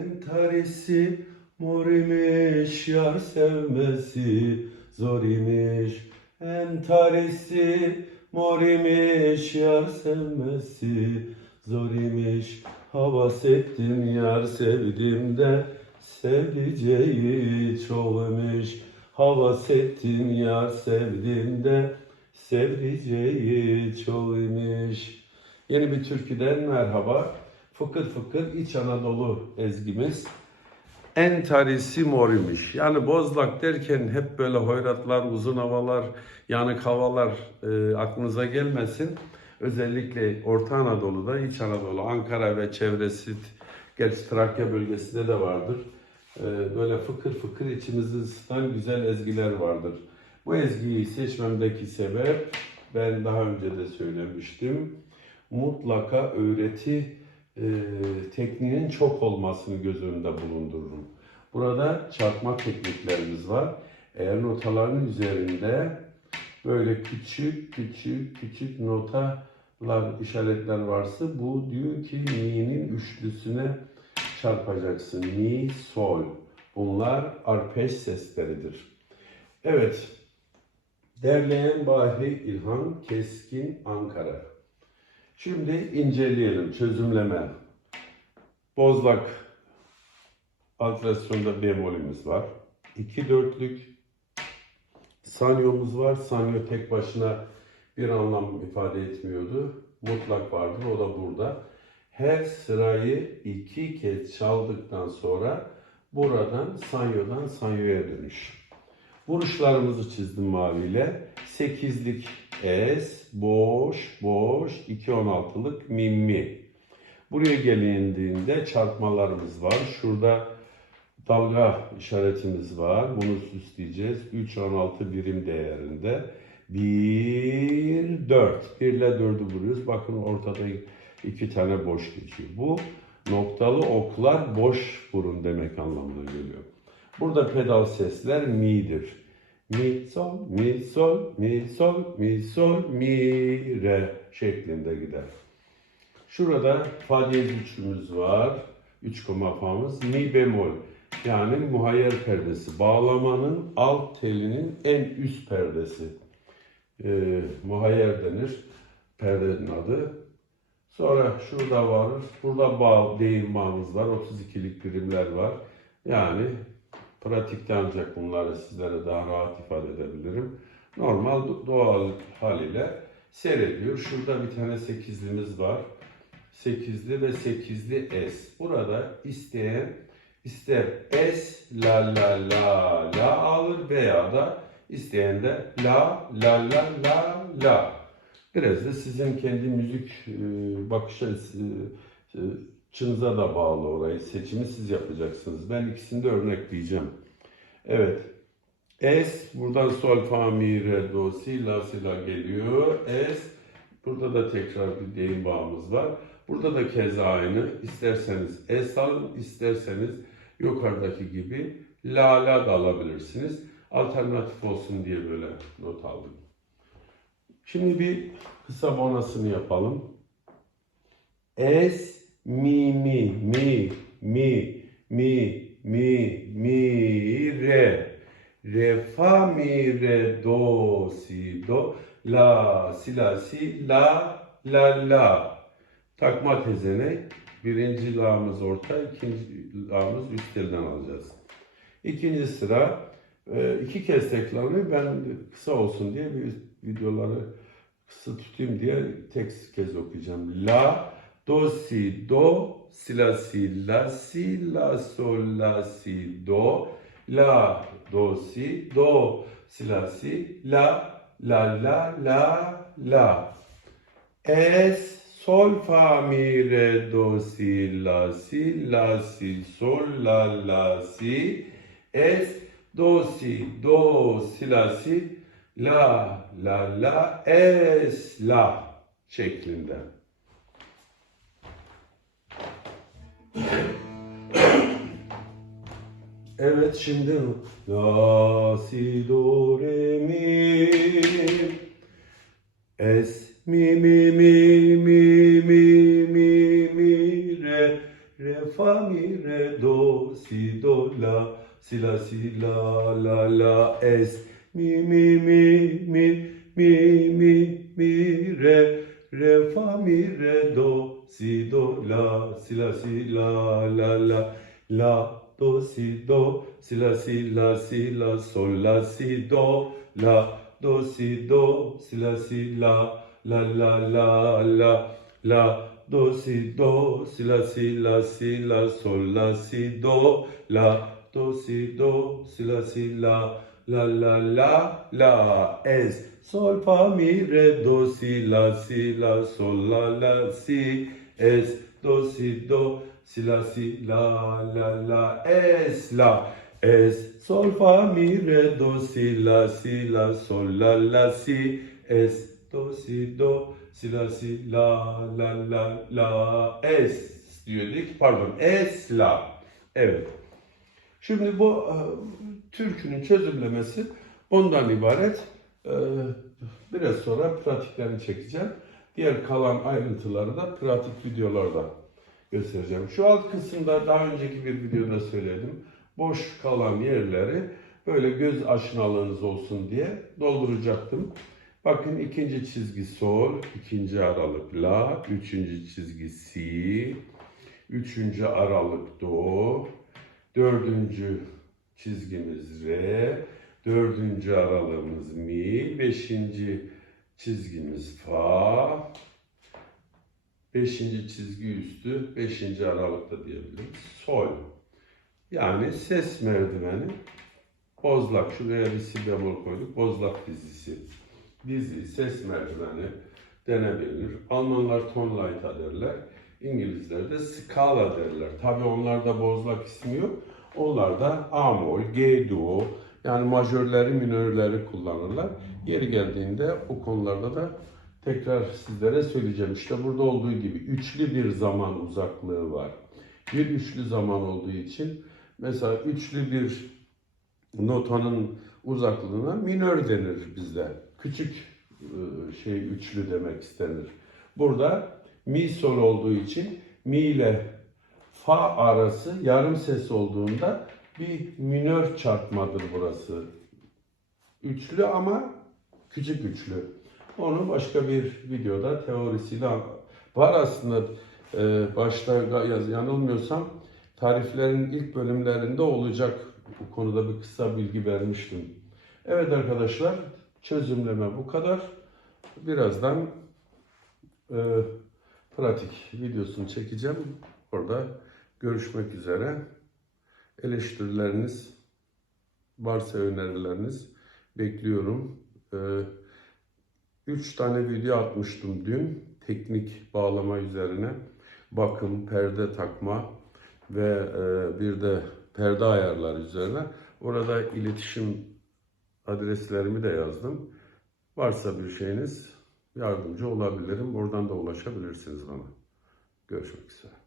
Entarisi mor imiş yar sevmesi zor imiş. Entarisi mor imiş yar sevmesi zor imiş. Havas ettim yar sevdim de sevdiceği çok imiş. Havas ettim yar sevdim de sevdiceği çok imiş. Yeni bir türküden merhaba. Fıkır fıkır İç Anadolu ezgimiz. Entarisi mor imiş. Yani bozlak derken hep böyle hoyratlar, uzun havalar, yanık havalar e, aklınıza gelmesin. Özellikle Orta Anadolu'da, İç Anadolu, Ankara ve çevresi, gerçi Trakya bölgesinde de vardır. E, böyle fıkır fıkır içimizi ısıtan güzel ezgiler vardır. Bu ezgiyi seçmemdeki sebep, ben daha önce de söylemiştim, mutlaka öğreti e, tekniğinin çok olmasını göz önünde bulundururum. Burada çarpma tekniklerimiz var. Eğer notaların üzerinde böyle küçük küçük küçük notalar, işaretler varsa bu diyor ki mi'nin üçlüsüne çarpacaksın. Mi, sol. Bunlar arpej sesleridir. Evet. Derleyen Bahri İlhan Keskin Ankara. Şimdi inceleyelim, çözümleme. Bozlak alterasyonda bemolümüz var. İki dörtlük sanyomuz var. Sanyo tek başına bir anlam ifade etmiyordu. Mutlak vardır, o da burada. Her sırayı iki kez çaldıktan sonra buradan sanyodan sanyoya dönüş. Vuruşlarımızı çizdim maviyle. 8'lik es, boş, boş, 2-16'lık mimmi. Buraya gelindiğinde çarpmalarımız var. Şurada dalga işaretimiz var. Bunu süsleyeceğiz. 3-16 birim değerinde. 1, 4. 1 ile 4'ü vuruyoruz. Bakın ortada iki tane boş geçiyor. Bu noktalı oklar boş burun demek anlamına geliyor. Burada pedal sesler mi'dir. Mi, sol, mi, sol, mi, sol, mi, sol, mi, re şeklinde gider. Şurada fa diyez üçlümüz var. Üç koma fa'mız. Mi bemol. Yani muhayyer perdesi. Bağlamanın alt telinin en üst perdesi. Ee, muhayyer denir. Perdenin adı. Sonra şurada var. Burada bağ, değirmağımız var. 32'lik birimler var. Yani pratikte ancak bunları sizlere daha rahat ifade edebilirim. Normal doğal haliyle seyrediyor. Şurada bir tane sekizlimiz var. Sekizli ve sekizli es. Burada isteyen ister es la la la la alır veya da isteyen de la la la la la. Biraz da sizin kendi müzik e, bakış açısı e, çınıza da bağlı orayı. Seçimi siz yapacaksınız. Ben ikisini de örnekleyeceğim. Evet. Es buradan sol fa mi re do si la si la geliyor. Es burada da tekrar bir deyim bağımız var. Burada da keza aynı. İsterseniz es alın, isterseniz yukarıdaki gibi la la da alabilirsiniz. Alternatif olsun diye böyle not aldım. Şimdi bir kısa bonasını yapalım. Es, mi, mi, mi, mi, mi, mi, mi, re. Re, fa, mi, re, do, si, do, la, si, la, si, la, la, la. Takma tezenek. Birinci la'mız orta, ikinci la'mız üst elden alacağız. İkinci sıra e, iki kez tekrarlanıyor. Ben kısa olsun diye bir videoları kısa tutayım diye tek kez okuyacağım. La, do, si, do, si, la, si, la, si, la, sol, la, si, do, la, do, si, do, si, la, si, la, la, la, la, la. Es, sol, fa, mi, re, do, si, la, si, la, si, sol, la, la, si. Es, do, si, do, si, la, si, la, la, la, es, la şeklinde. Evet şimdi La, si, do, re, mi Es, mi, mi, mi, mi, mi, mi, mi, re re, fa, mi, re, do, si, do, la, si, la, si, la, la, la, es, mi, mi, mi, mi, mi, mi, mi, re, re, fa, mi, re, do, si, do, la, si, la, si, la, la, la, la, do, si, do, si, la, si, la, si, la, sol, la, si, do, la, do, si, do, si, la, si, la, la, la, la, la, la, do, si, do, si, la, si, la, si, la, sol, la, si, do, la, do, si, do, si, la, si, la, la, la, la, la, es, sol, fa, mi, re, do, si, la, si, la, sol, la, la, si, es, do, si, do, si, la, si, la, la, la, es, la, es, sol, fa, mi, re, do, si, la, si, la, sol, la, la, si, es, do, si, do, si, la, si, la, la, la, la, es diyorduk. Pardon, es, la. Evet. Şimdi bu türkünün çözümlemesi ondan ibaret. E, biraz sonra pratiklerini çekeceğim. Diğer kalan ayrıntıları da pratik videolarda göstereceğim. Şu alt kısımda daha önceki bir videoda söyledim. Boş kalan yerleri böyle göz aşinalığınız olsun diye dolduracaktım. Bakın ikinci çizgi sol, ikinci aralık la, üçüncü çizgi si, üçüncü aralık do, dördüncü çizgimiz re, dördüncü aralığımız mi, beşinci çizgimiz fa, beşinci çizgi üstü, beşinci aralıkta diyebiliriz sol. Yani ses merdiveni, bozlak, şuraya bir si bemol koyduk, bozlak dizisi dizi, ses merdiveni denebilir. Almanlar tonleiter derler. İngilizler de skala derler. Tabi onlarda bozlak ismi yok. Onlar da A-mol, G-duo yani majörleri, minörleri kullanırlar. Yeri geldiğinde o konularda da tekrar sizlere söyleyeceğim. İşte burada olduğu gibi üçlü bir zaman uzaklığı var. Bir üçlü zaman olduğu için mesela üçlü bir notanın uzaklığına minör denir bizde. Küçük e, şey üçlü demek istenir. Burada mi sol olduğu için mi ile fa arası yarım ses olduğunda bir minör çarpmadır burası. Üçlü ama küçük üçlü. Onu başka bir videoda teorisiyle var aslında e, başta yanılmıyorsam tariflerin ilk bölümlerinde olacak bu konuda bir kısa bilgi vermiştim. Evet arkadaşlar çözümleme bu kadar. Birazdan e, pratik videosunu çekeceğim. Orada görüşmek üzere. Eleştirileriniz varsa önerileriniz bekliyorum. E, üç tane video atmıştım dün. Teknik bağlama üzerine. Bakım, perde takma ve e, bir de perde ayarları üzerine. Orada iletişim adreslerimi de yazdım. Varsa bir şeyiniz yardımcı olabilirim. Oradan da ulaşabilirsiniz bana. Görüşmek üzere.